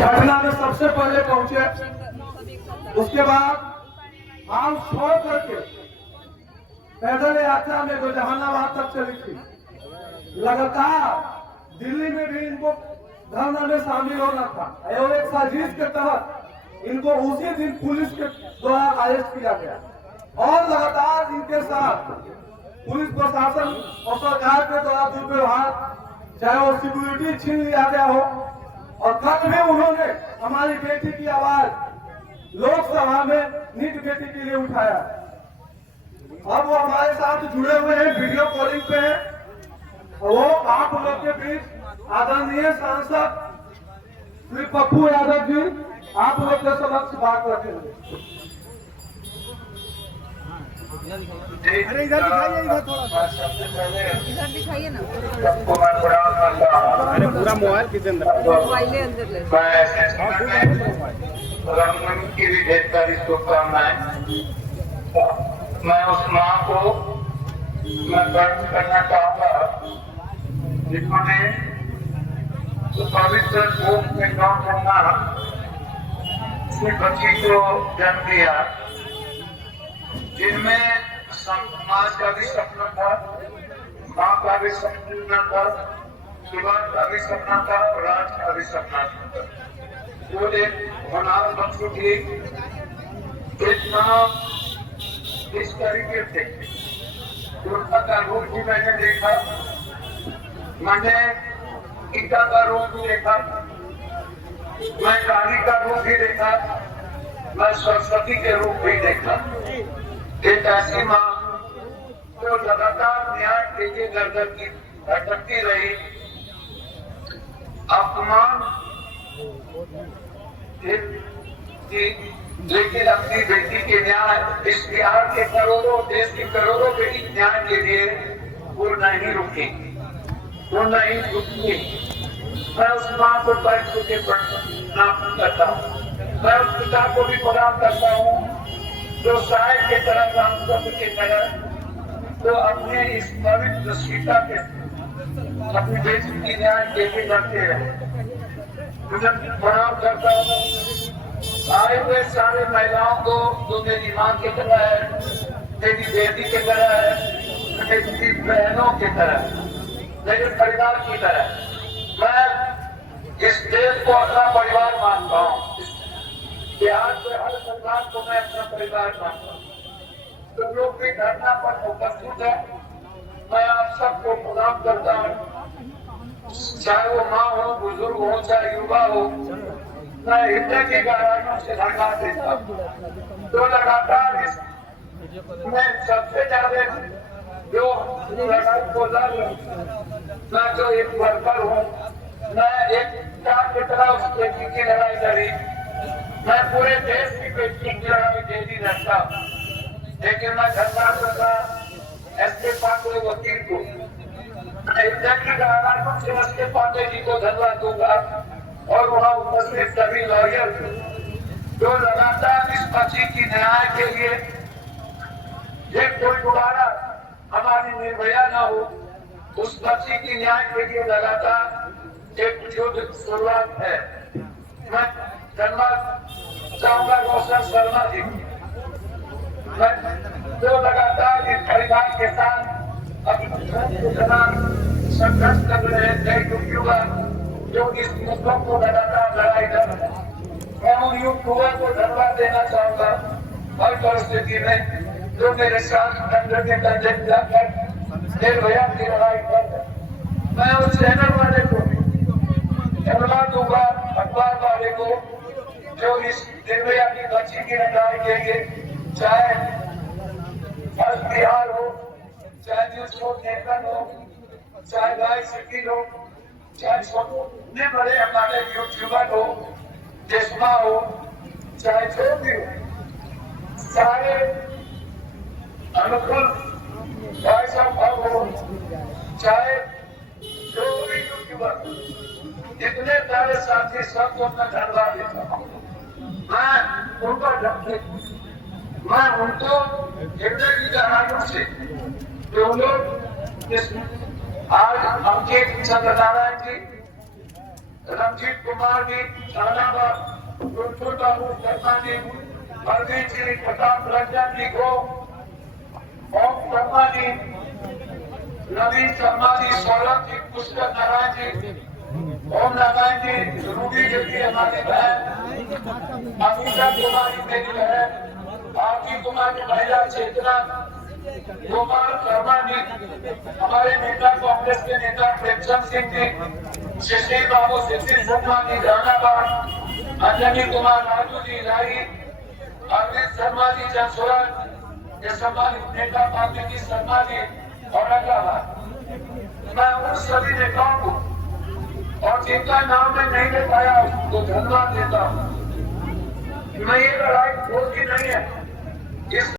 घटना में सबसे पहले पहुंचे, उसके बाद हाउस छोड़ करके पैदल यात्रा में जो जहानाबाद तक चली थी, लगातार दिल्ली में भी इनको धरना में शामिल होना था और एक साजिश के तहत इनको उसी दिन पुलिस के द्वारा अरेस्ट किया गया और लगातार इनके साथ पुलिस प्रशासन और सरकार के द्वारा दुर्व्यवहार, चाहे वो सिक्योरिटी छीन लिया गया हो। और कल भी उन्होंने हमारी बेटी की आवाज लोकसभा में नीट बेटी के लिए उठाया। अब वो हमारे साथ जुड़े हुए हैं, वीडियो कॉलिंग पे हैं। वो आप लोग के बीच आदरणीय सांसद श्री पप्पू यादव जी आप लोग के समक्ष बात रखेंगे। अरे इधर दिखाइए, इधर थोड़ा इधर दिखाइए ना। अरे पूरा मोबाइल किधर मोबाइल अंदर ले। रामनवमी की भी ढेर सारी शुभकामनाएं। मैं उस माँ को मैं दर्द करना चाहूंगा जिन्होंने पवित्र भूमि में गाँव करना अपनी बच्ची को जन्म दिया, जिनमें समाज का भी सपना था, माँ का भी सपना था, समाज का भी सपना था, राज का भी सपना था। वो एक होनहार बच्चों की इतना इस तरीके से दुर्गा का रूप भी मैंने देखा, मैंने गीता का रूप भी देखा, मैं काली का रूप भी देखा, मैं सरस्वती के रूप भी देखा। एक ऐसी माँ जो लगातार न्याय के लिए दर की भटकती रही, अपमान लेकिन अपनी बेटी के न्याय, इस बिहार के करोड़ों, देश की करोड़ों बेटी न्याय के लिए वो नहीं रुकी, वो नहीं रुकी। मैं उस माँ को पैर छू के प्रणाम करता हूँ। मैं उस पिता को भी प्रणाम करता हूँ जो साहिब की तरह, रामचंद्र की तरह, तो अपने इस पवित्र सीता के अपनी बेटी की न्याय के लिए लड़ते रहे। मुझे प्रणाम करता हूँ आए हुए सारे महिलाओं को जो मेरी माँ की तरह है, मेरी बेटी की तरह है, मेरी बहनों की तरह, मेरे परिवार की तरह। मैं इस देश को अपना परिवार मानता हूँ, बिहार के हर सरकार को मैं अपना परिवार मानता हूँ। तो लोग भी धरना पर उपस्थित है, मैं आप सबको प्रणाम करता हूँ, चाहे वो माँ हो, बुजुर्ग हो, चाहे युवा हो। मैं हृदय की गहराइयों से धन्यवाद देता हूँ। तो लगातार इसमें सबसे ज्यादा जो लड़ाई को लड़, मैं जो एक वर्कर हूँ, मैं एक पिता की तरह उस बेटी की लड़ाई लड़ी, मैं पूरे देश की बेटी की लड़ाई डेली लड़ता। लेकिन मैं धन्यवाद करता एसके पांडे वकील को, मैं हृदय की गहराइयों से एसके पांडे जी को धन्यवाद दूंगा और वहाँ उपस्थित सभी लॉयर जो लगातार इस बच्ची की न्याय के लिए, ये कोई दोबारा हमारी निर्भया न हो, उस बच्ची की न्याय के लिए लगातार एक युद्ध शुरुआत है। मैं धन्यवाद चाहूंगा रोशन शर्मा जी, जो लगातार इस परिवार के साथ अपने संघर्ष कर रहे हैं। कई युवा जो इस मुद्दों को लगातार लड़ाई कर रहे हैं, मैं उन युवा को धन्यवाद देना चाहूंगा हर परिस्थिति में, जो मेरे साथ कंधे में कंधे जाकर निर्भया की लड़ाई कर रहे हैं। मैं उस चैनल वाले को धन्यवाद दूंगा, अखबार वाले को, जो इस निर्भया की बच्ची की लड़ाई के लिए, चाहे बिहार हो, चाहे न्यूज नेशन हो, चाहे लाइव सिटी हो, चाहे छोटे बड़े हमारे यूट्यूबर हो, चश्मा हो, चाहे जो भी हो, सारे अनुकूल भाषा भाव हो, चाहे जो भी यूट्यूबर, जितने सारे साथी सबको मैं धन्यवाद देता हूँ। मैं उनको हृदय की गहराइयों से, जो लोग आज अंकित सत्यनारायण जी, रंजीत कुमार जी, जहानाबाद, गुरुपुर बाबू शर्मा जी, अरविंद जी, प्रताप रंजन जी को, ओम शर्मा जी, नवीन शर्मा जी, सौरभ जी, पुष्कर नारायण जी, ओम नारायण जी, रूबी जी हमारी बहन, अमीषा कुमारी मेरी बहन, आरती कुमारी महिला चेतना, गोपाल शर्मा जी, हमारे नेता कांग्रेस के नेता प्रेमचंद सिंह जी, शिशिर बाबू शिशिर शर्मा जी जहानाबाद, अंजनी कुमार राजू जी राही, अरविंद शर्मा जी जनसुरत, ये सम्मानित नेता पार्टी जी शर्मा जी औरंगाबाद। मैं उन सभी नेताओं को और जिनका नाम मैं नहीं ले पाया उसको धन्यवाद देता हूँ। मैं ये लड़ाई खोल की नहीं है, इस